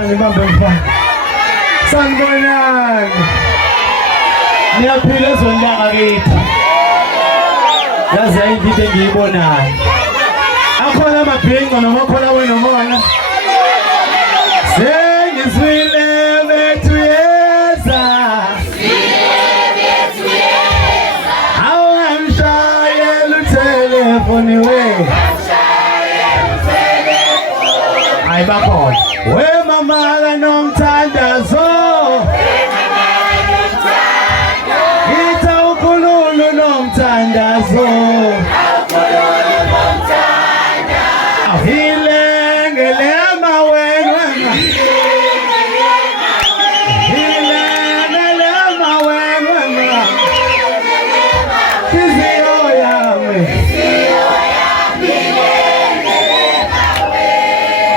mfana ibambe mfana. Sanibonani. Niyaphila ezweni langakithi. Yazi into engiyibonayo. Akhona amabhinqa noma khona wena ngona. Sengizwile bethu yeza. Awamshayela utelefoni we. Hayi bakhona. We mama kaNomthandazo. Ngitha ukhululo Nomthandazo. Hilengele mawenwe. Hilengele mawenwe. Kizio yami.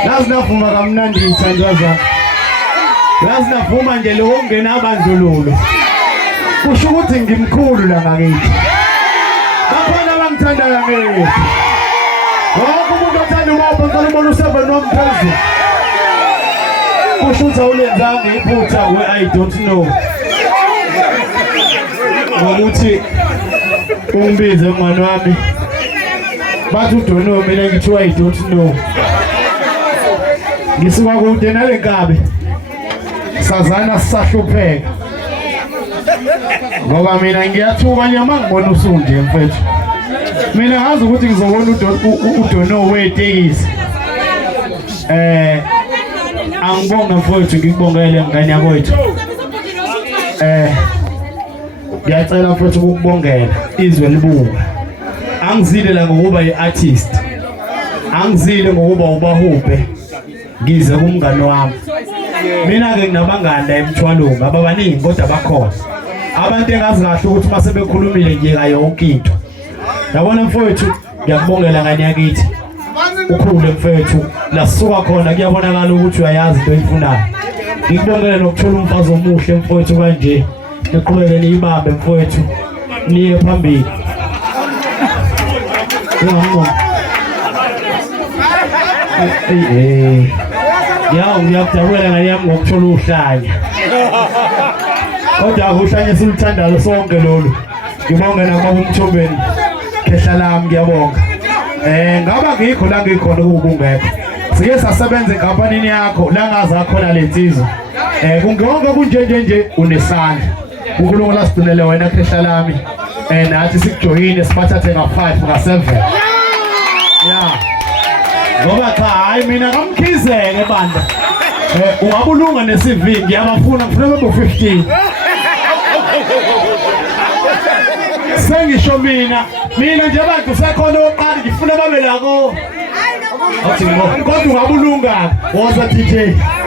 Lazinavuma kamnandi ithandwaza. Lazinavuma nje lokungena abandlululo. Kusho ukuthi ngimkhulu la ngakithi. Bakhona abangithandayo ngakithi. Wonke umuntu othanda umapha ngicela umuntu usebe nomphezulu. Kusho ukuthi awulenzanga iphutha we I don't know. Ngokuthi ungibize mngani wami. Bathi uDono mina ngithiwa I don't know. Ngisuka kude nale nkabi. Sazana sisahlupheka. Ngoba mina ngiyathuka nyama ngibona usunje mfethu. Mina ngazi ukuthi ngizobona uDono wetekisi. Angibonga mfethu ngikubongele ngane yakwethu. Ngiyacela mfethu ukubongela izwe libuka. Angizile la ngokuba yiartist. Angizile ngokuba ubahuphe. Ngize kumngani wami. Mina ke nginabangani la eMthwalong ababaningi kodwa bakhona. Abantu engazi kahle ukuthi mase bekhulumile nje ka yonke into. Yabona mfowethu ngiyakubongela ngani yakithi. Ukhule mfowethu la sisuka khona kuyabonakala ukuthi uyayazi into oyifunayo. Ngikubongela nokuthola umfazi omuhle mfowethu kanje. Niqhubeke niyibambe mfowethu. Niye phambili. Ngiyakujabula ngani yami ngokuthola uhlanya. Kodwa uhlanya siluthandalo sonke lolu. Ngibonga nakuba umthobeni khehla lami ngiyabonga. Ngaba ngikho la ngikhona ukungekho. Sike sasebenza enkampanini yakho la ngazi akhona lensizwa. Kungonke kunjenje unesandla. uNkulunkulu asidunele wena khehla lami. Nathi sikujoyine siphathathe nga5 nga7. Yeah. Ngoba cha hayi mina kamkhizeke bandla. Ungabulunga neCV ngiyabafuna ngifuna bebe 15. Sengisho mina nje abantu sekhona oqala ngifuna babe lako. Athi ngo kodwa ungabulunga woza DJ.